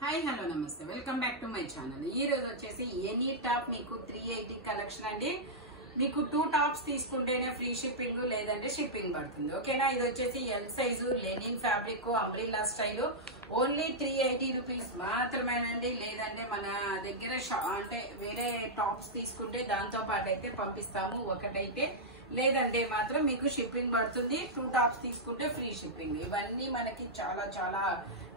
Hi hello నమస్తే welcome back to my channel. ఈ రోజు వచ్చేసి ఎనీ టాప్ మీకు 380 కలెక్షన్ అండి. మీకు 2 టాప్స్ తీసుకుంటేనే ఫ్రీ షిప్పింగ్ లేదంటే షిప్పింగ్ పడుతుంది. ఓకేనా. ఇది వచ్చేసి L size linen fabric umbrella style. Only 380 rupees మాత్రమేనండి. లేదంటే మన దగ్గర అంటే వేరే టాప్స్ తీసుకుంటే దాంతో పాటు అయితే పంపిస్తాము ఒకటైతే, లేదంటే మాత్రం మీకు షిప్పింగ్ పడుతుంది. 2 టాప్స్ తీసుకుంటే ఫ్రీ షిప్పింగ్. ఇవన్నీ మనకి చాలా చాలా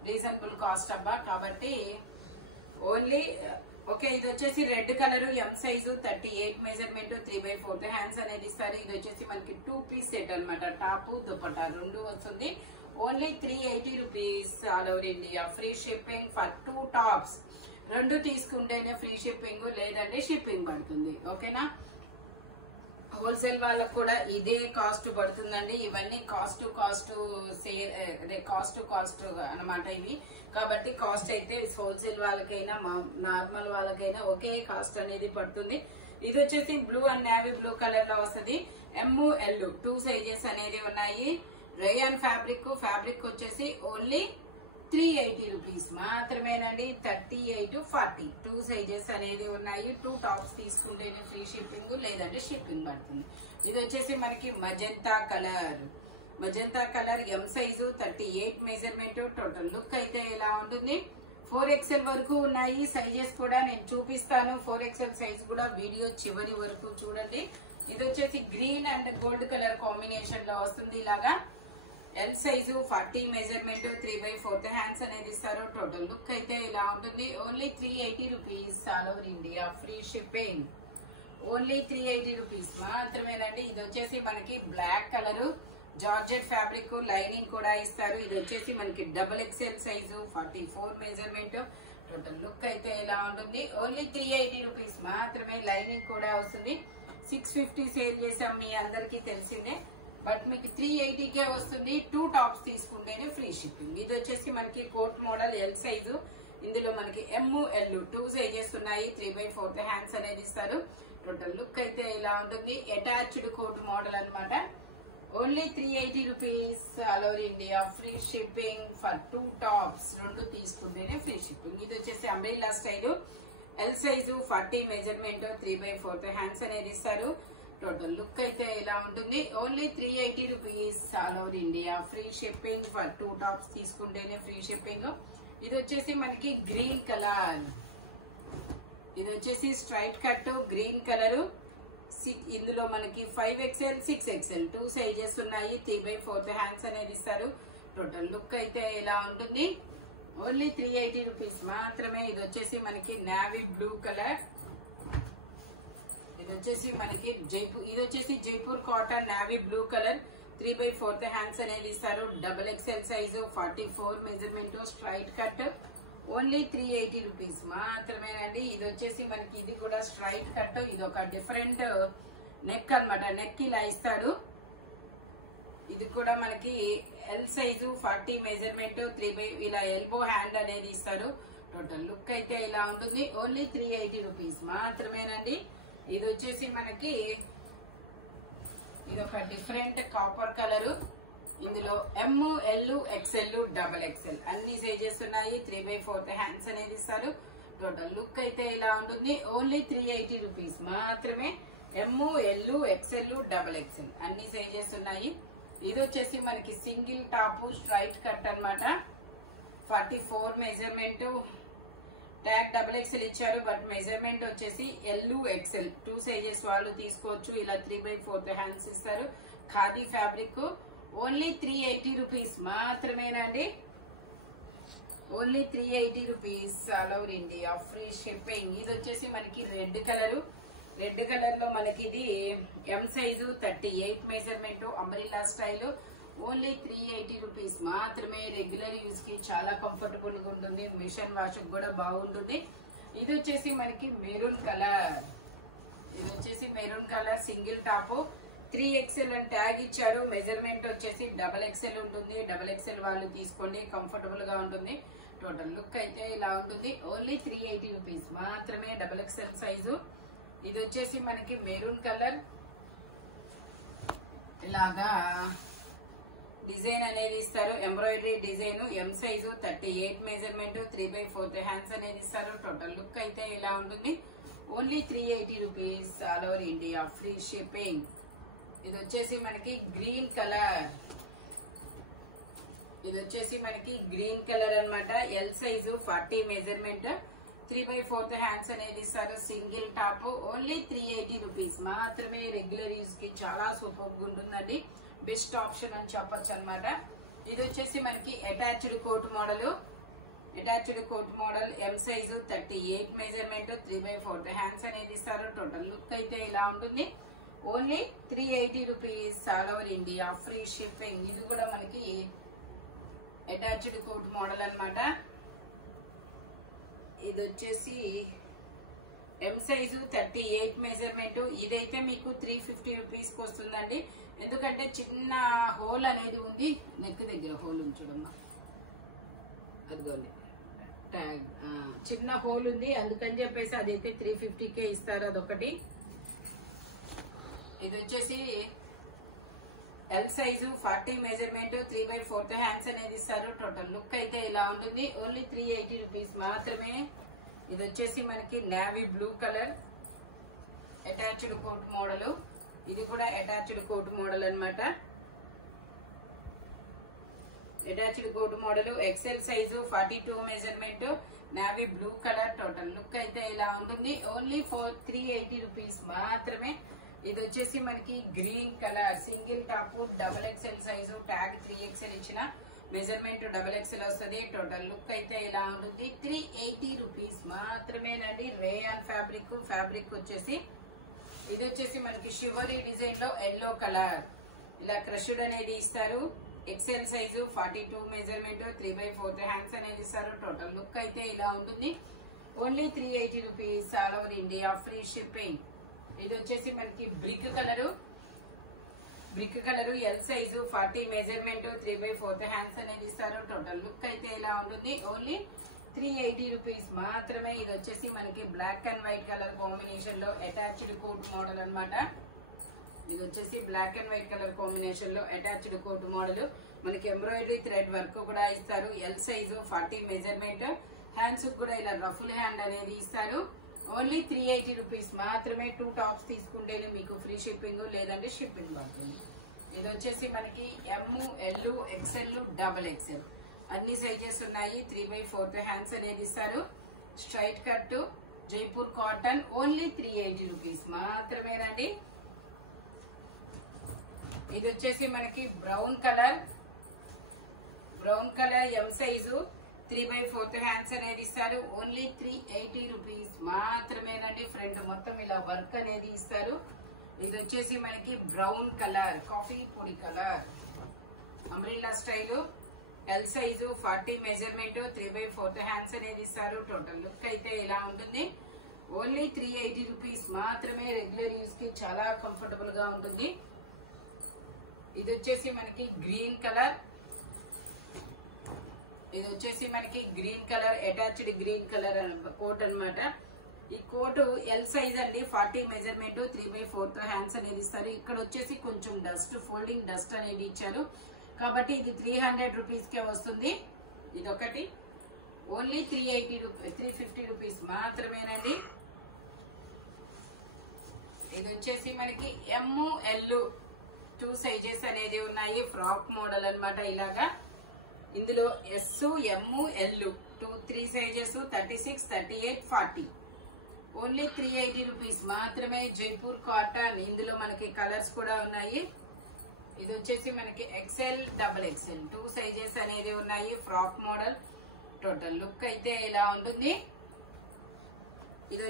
రీజనబుల్ కాస్ట్ అబ్బా. కాబట్టి ఓన్లీ ఓకే. ఇది వచ్చేసి red colour M size 38 measurement 3/4 hands అనేది ఇస్తారు. ఇది వచ్చేసి మనకి 2 పీస్ సెట్ అనమాట. టాప్ దుపట్టా రెండు వస్తుంది. Only 380 rupees all over India. Free shipping for 2 tops. రెండు తీసుకుంటేనే ఫ్రీ షిప్పింగ్ లేదంటే షిప్పింగ్ పడుతుంది. ఓకేనా. హోల్సేల్ వాళ్ళకు కూడా ఇదే కాస్ట్ పడుతుందండి. ఇవన్నీ కాస్ట్ అనమాట ఇవి. కాబట్టి కాస్ట్ అయితే హోల్సేల్ వాళ్ళకైనా నార్మల్ వాళ్ళకైనా ఒకే కాస్ట్ అనేది పడుతుంది. ఇది వచ్చేసి blue and navy blue colour లో వస్తుంది. ML 2 సైజెస్ అనేది ఉన్నాయి. రేయాన్ ఫ్యాబ్రిక్ వచ్చేసి ఓన్లీ 380 రూపీస్ మాత్రమేనండి. 38 40 2 సైజెస్ అనేది ఉన్నాయి. 2 టాప్స్ తీసుకుంటేనే ఫ్రీ షిప్పింగ్ లేదంటే షిప్పింగ్ పడుతుంది. ఇది వచ్చేసి మనకి magenta colour M size 38 measurement. Total look అయితే ఇలా ఉంటుంది. 4XL వరకు ఉన్నాయి. సైజెస్ కూడా నేను చూపిస్తాను. 4XL సైజ్ కూడా వీడియో చివరి వరకు చూడండి. ఇది వచ్చేసి green and gold colour combination లో వస్తుంది. ఇలాగా ఎల్ సైజు 40 మెజర్మెంట్ 3/4 హ్యాండ్స్ అనేది ఇస్తారు. టోటల్ లుక్ అయితే ఇలా ఉంటుంది. Only 380 rupees all over India. Free shipping. Only 380 rupees మాత్రమేనండి. ఇది వచ్చేసి మనకి black colour georgette fabric lining కూడా ఇస్తారు. ఇది వచ్చేసి మనకి XXL size 44 measurement. Total look అయితే ఇలా ఉంటుంది. ఓన్లీ 380 రూపీస్ మాత్రమే. లైనింగ్ కూడా వస్తుంది. 650 సేల్ చేసాం, మీ అందరికీ తెలిసిందే. బట్ మీకు 380కే వస్తుంది. 2 టాప్స్ తీసుకుంటేనే ఫ్రీ షిప్పింగ్. ఇది వచ్చేసి మనకి కోట్ మోడల్ ఎల్ సైజు. ఇందులో మనకి ML 2 సైజెస్ ఉన్నాయి. 3/4 హ్యాండ్స్ అనేది ఇస్తారు. టోటల్ లుక్ అయితే ఇలా ఉంటుంది. అటాచ్డ్ కోట్ మోడల్ అనమాట. Only 380 rupees all over India. Free shipping for 2 tops. రెండు తీసుకుంటేనే ఫ్రీ షిప్పింగ్. ఇది వచ్చేసి umbrella style L size 40 measurement 3/4 hands అనేది ఇస్తారు. టోటల్ లుక్ అయితే ఇలా ఉంటుంది. Only 380 rupees all over India. Free shipping for 2 tops తీసుకుంటేనే ఫ్రీ షిప్పింగ్. ఇది వచ్చేసి మనకి గ్రీన్ కలర్. ఇది వచ్చేసి స్ట్రైట్ కట్ గ్రీన్ కలర్. ఇందులో మనకి 5XL 6XL 2 సైజెస్ ఉన్నాయి. 3/4 హ్యాండ్స్ అనేది ఇస్తారు. టోటల్ లుక్ అయితే ఇలా ఉంటుంది. ఓన్లీ 380 రూపీస్ మాత్రమే. ఇది వచ్చేసి మనకి నేవీ బ్లూ కలర్. ఇది వచ్చేసి Jaipur cotton navy blue colour 3/4 hands అనేది ఇస్తారు. XXL size 44 measurement straight cut. Only 380 rupees మాత్రమేనండి. ఇది వచ్చేసి మనకి ఇది కూడా స్ట్రైట్ కట్. ఇది ఒక డిఫరెంట్ నెక్ అనమాట. నెక్ ఇలా ఇస్తాడు. ఇది కూడా మనకి ఎల్ సైజు 40 మెజర్మెంట్ ఇలా ఎల్బో హ్యాండ్ అనేది ఇస్తారు. టోటల్ లుక్ అయితే ఇలా ఉంటుంది. ఓన్లీ 380 రూపీస్ మాత్రమేనండి. ఇది వచ్చేసి మనకి ఇది ఒక డిఫరెంట్ కాపర్ కలర్. ఇందులో ML XL XXL అన్ని సైజెస్ ఉన్నాయి. 3/4 హ్యాండ్స్ అనేది ఇస్తారు. టోటల్ లుక్ అయితే ఇలా ఉంటుంది. ఓన్లీ 380 రూపీస్ మాత్రమే. ML XL XXL అన్ని సైజెస్ ఉన్నాయి. ఇది వచ్చేసి మనకి సింగిల్ టాప్ స్ట్రైట్ కట్ అనమాట. 44 మెజర్మెంట్. ట్యాగ్ XXL ఇచ్చారు. బట్ మెజర్మెంట్ వచ్చేసి LXL 2 సైజెస్ వాళ్ళు తీసుకోవచ్చు. ఇలా 3/4 హ్యాండ్స్ ఇస్తారు. ఖాదీ ఫ్యాబ్రిక్. ఓన్లీ 380 రూపీస్ మాత్రమేనండి. Only 380 rupees all over India. Free shipping. ఇది వచ్చేసి మనకి రెడ్ కలర్ లో మనకి ఇది M size 38 measurement umbrella style. Only 380 rupees మాత్రమే. రెగ్యులర్ యూజ్ కి చాలా కంఫర్టబుల్ గా ఉంటుంది. మిషన్ వాష్ కూడా బాగుంటుంది. ఇది వచ్చేసి మనకి maroon colour single top 3XL అని ట్యాగ్ ఇచ్చారు. మెజర్మెంట్ వచ్చేసి XXL ఉంటుంది. XXL వాళ్ళు తీసుకోండి, కంఫర్టబుల్ గా ఉంటుంది. టోటల్ లుక్ అయితే ఇలా ఉంటుంది. ఓన్లీ 380 రూపీస్ మాత్రమే. XXL size. ఇది వచ్చేసి మనకి మెరూన్ కలర్. ఇలాగా డిజైన్ అనేది ఇస్తారు, ఎంబ్రాయిడరీ డిజైన్. ఎం సైజు 38 మెజర్మెంట్, 3/4 హ్యాండ్స్ అనేది ఇస్తారు. టోటల్ లుక్ అయితే ఇలా ఉంటుంది. Only 380 rupees, all over India free shipping. ఇది వచ్చేసి మనకి గ్రీన్ కలర్, ఇది వచ్చేసి మనకి గ్రీన్ కలర్ అన్నమాట. ఎల్ సైజు 40 మెజర్మెంట్, 3/4 హ్యాండ్స్ అనేది ఇస్తారు. సింగిల్ టాప్, ఓన్లీ 380 రూపీస్ మాత్రమే. రెగ్యులర్ యూజ్ కి చాలా సూపర్ గా ఉంటుందండి, బెస్ట్ ఆప్షన్ అని చెప్పొచ్చు అనమాట. ఇది వచ్చేసి మనకి attached coat model, attached coat model. M size 38 measurement, 3/4 hands అనేది ఇస్తారు. టోటల్ లుక్ అయితే ఇలా ఉంటుంది. Only 380 rupees, all over India free shipping. ఇది కూడా మనకి అటాచ్డ్ కోట్ మోడల్ అన్నమాట. ఇది వచ్చేసి ఎం సైజు 38 మెజర్మెంట్. ఇదైతే మీకు 350 రూపీస్ కి వస్తుందండి. ఎందుకంటే చిన్న హోల్ అనేది ఉంది, నెక్ దగ్గర హోల్ ఉంది చూడమ్మా, అదిగోండి ట్యాగ్, చిన్న హోల్ ఉంది, అందుకని చెప్పేసి అదైతే 350కే ఇస్తారు. అదొకటి. ఇది వచ్చేసి ఎల్ సైజు 40 మెజర్మెంట్, 3/4 హ్యాండ్స్ అనేది ఇస్తారు. టోటల్ లుక్ అయితే ఇలా ఉంటుంది. ఓన్లీ 380 రూపీస్ మాత్రమే. ఇది వచ్చేసి మనకి navy blue colour, attached coat model. ఇది కూడా అటాచ్డ్ కోట్ మోడల్ అన్నమాట. Attached coat model, XL size 42 measurement, navy blue colour. Total look అయితే ఇలా ఉంటుంది. ఓన్లీ 380 రూపీస్ మాత్రమే. ఇది వచ్చేసి మనకి green colour, single top, XXL size, tag 3XL ఇచ్చిన, మెజర్మెంట్ XXL వస్తుంది. టోటల్ లుక్ అయితే ఇలా ఉంటుంది. 380 రూపీస్ మాత్రమేనండి. రేయాన్ ఫ్యాబ్రిక్, ఫ్యాబ్రిక్ వచ్చేసి ఇది వచ్చేసి మనకి షివరీ డిజైన్ లో ఎల్లో కలర్, ఇలా క్రష్డ్ అనేది ఇస్తారు. XL సైజు 42 మెజర్మెంట్, 3/4 హ్యాండ్స్ అనేది ఇస్తారు. టోటల్ లుక్ అయితే ఇలా ఉంటుంది. Only 380 rupees, all over India free shipping. ఇది వచ్చేసి మనకి brick colour, brick colour. L size 40 measurement, 3/4 hands అనేది ఇస్తారు. టోటల్ లుక్ అయితే ఇలా ఉంటుంది. ఓన్లీ 380 రూపీస్ మాత్రమే. ఇది వచ్చేసి మనకి black and white colour combination లో అటాచ్డ్ కోట్ మోడల్ అన్నమాట. ఇది వచ్చేసి black and white colour combination లో అటాచ్డ్ కోట్ మోడల్. మనకి ఎంబ్రాయిడరీ థ్రెడ్ వర్క్ కూడా ఇస్తారు. ఎల్ సైజు 40 మెజర్మెంట్, హ్యాండ్స్ కూడా ఇలా రఫుల్ హ్యాండ్ అనేది ఇస్తారు. ఓన్లీ 380 రూపీస్ మాత్రమే. 2 టాప్స్ తీసుకుంటేనే మీకు ఫ్రీ షిప్పింగ్, లేదంటే షిప్పింగ్ పడుతుంది. ఇది వచ్చేసి మనకి ఎం, ఎల్, XL, XXL అన్ని సైజెస్ ఉన్నాయి. 3/4 హ్యాండ్స్ అనేది ఇస్తారు. Straight cut Jaipur cotton, only 380 rupees మాత్రమేనండి. ఇది వచ్చేసి మనకి brown colour, brown colour. M size 3/4 hands అనేది ఇస్తారు. ఓన్లీ 380 రూపీస్ మాత్రమేనండి. ఫ్రంట్ మొత్తం ఇలా వర్క్ అనేది ఇస్తారు. ఇది వచ్చేసి మనకి బ్రౌన్ కలర్, కాఫీ పొడి colour, umbrella style. L size 40 measurement, 3/4 hands అనేది ఇస్తారు. టోటల్ లుక్ అయితే ఇలా ఉంటుంది. ఓన్లీ 380 రూపీస్ మాత్రమే. రెగ్యులర్ యూజ్ కి చాలా కంఫర్టబుల్ గా ఉంటుంది. ఇది వచ్చేసి మనకి గ్రీన్ కలర్, ఇది వచ్చేసి మనకి green colour, attached green colour coat అన్నమాట. ఈ కోటు ఎల్ సైజ్ అండి, 40 మెజర్మెంట్, 3/4 హ్యాండ్స్ అనేది ఇస్తారు. ఇక్కడ వచ్చేసి కొంచెం డస్ట్, ఫోల్డింగ్ డస్ట్ అనేది ఇచ్చారు కాబట్టి ఇది 300 రూపీస్ కే వస్తుంది. ఇదొకటి. ఓన్లీ 350 రూపీస్ మాత్రమేనండి. ఇది వచ్చేసి మనకి ఎం, ఎల్ 2 సైజెస్ అనేది ఉన్నాయి. ఫ్రాక్ మోడల్ అన్నమాట. ఇలాగా ఇందులో ఎస్, ఎం, ఎల్ 3 సైజెస్, 36, 38, 40. ఓన్లీ 380 రూపీస్ మాత్రమే. జైపూర్ కాటన్. ఇందులో మనకి కలర్స్ కూడా ఉన్నాయి. ఇది వచ్చేసి మనకి XL, XXL 2 సైజెస్ అనేది ఉన్నాయి. Frock model. టోటల్ లుక్ అయితే ఇలా ఉంటుంది. ఇది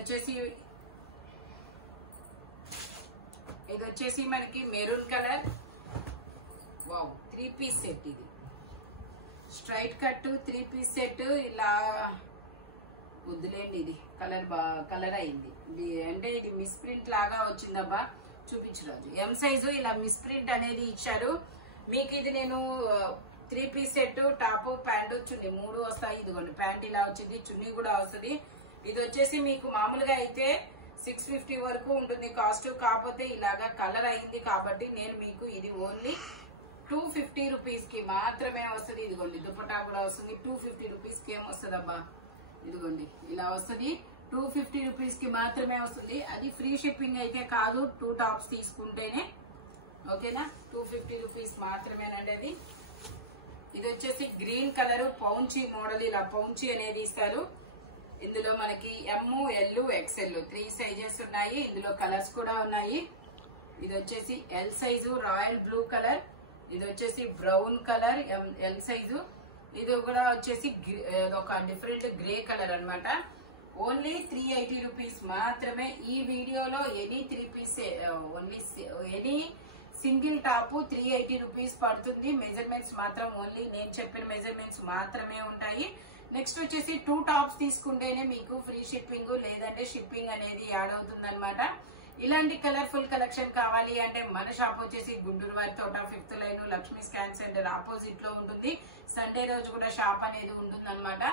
వచ్చేసి మనకి maroon colour. Wow, 3 piece set. ఇది స్ట్రైట్ కట్ 3 పీస్ సెట్. ఇలా వద్దులేండి, ఇది కలర్ అయింది. అంటే ఇది మిస్ ప్రింట్ లాగా వచ్చిందబ్బా, చూపించరాజు. ఎం సైజు ఇలా మిస్ ప్రింట్ అనేది ఇచ్చారు మీకు. ఇది నేను 3 పీస్ సెట్, టాప్, ప్యాంటు, చున్నీ 3 వస్తాయి. ఇదిగోండి ప్యాంట్ ఇలా వచ్చింది, చున్నీ కూడా వస్తుంది. ఇది వచ్చేసి మీకు మామూలుగా అయితే 650 వరకు ఉంటుంది కాస్ట్. కాకపోతే ఇలాగా కలర్ అయింది కాబట్టి నేను మీకు ఇది ఓన్లీ 250 రూపీస్ కి మాత్రమే వస్తుంది. ఇదిగోండి దుపట్టా కూడా వస్తుంది. 250 రూపీస్ కి ఏమొస్తుంది అబ్బా, ఇదిగోండి ఇలా వస్తుంది. 250 రూపీస్ కి మాత్రమే వస్తుంది. అది ఫ్రీ షిప్పింగ్ అయితే కాదు, 2 టాప్స్ తీసుకుంటేనే. ఓకేనా, 250 రూపీస్ మాత్రమేనండి అది. ఇది వచ్చేసి గ్రీన్ కలర్ పౌంచి మోడల్. ఇలా పౌంచి అనేది ఇస్తారు. ఇందులో మనకి ఎమ్, ఎల్, ఎక్స్ఎల్ 3 సైజెస్ ఉన్నాయి. ఇందులో కలర్స్ కూడా ఉన్నాయి. ఇది వచ్చేసి L size royal blue colour. ఇది వచ్చేసి బ్రౌన్ కలర్ ఎల్ సైజు. ఇది కూడా వచ్చేసి ఒక డిఫరెంట్ గ్రే కలర్ అన్నమాట. ఓన్లీ 380 రూపీస్ మాత్రమే. ఈ వీడియోలో any 3 piece only any single top 380 rupees పడుతుంది. మెజర్మెంట్స్ మాత్రం ఓన్లీ నేను చెప్పిన మెజర్మెంట్స్ మాత్రమే ఉంటాయి. నెక్స్ట్ వచ్చేసి 2 టాప్స్ తీసుకుంటేనే మీకు ఫ్రీ షిప్పింగ్, లేదంటే షిప్పింగ్ అనేది యాడ్ అవుతుంది అనమాట. ఇలాంటి కలర్ఫుల్ కలెక్షన్ కావాలి అంటే మన షాప్ వచ్చేసి గుంటూరు వారి తోట 5th line Lakshmi scan centre opposite లో ఉంటుంది. సండే రోజు కూడా షాప్ అనేది ఉంటుంది అనమాట.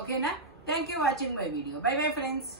ఓకేనా, thank you watching my video. By bye friends.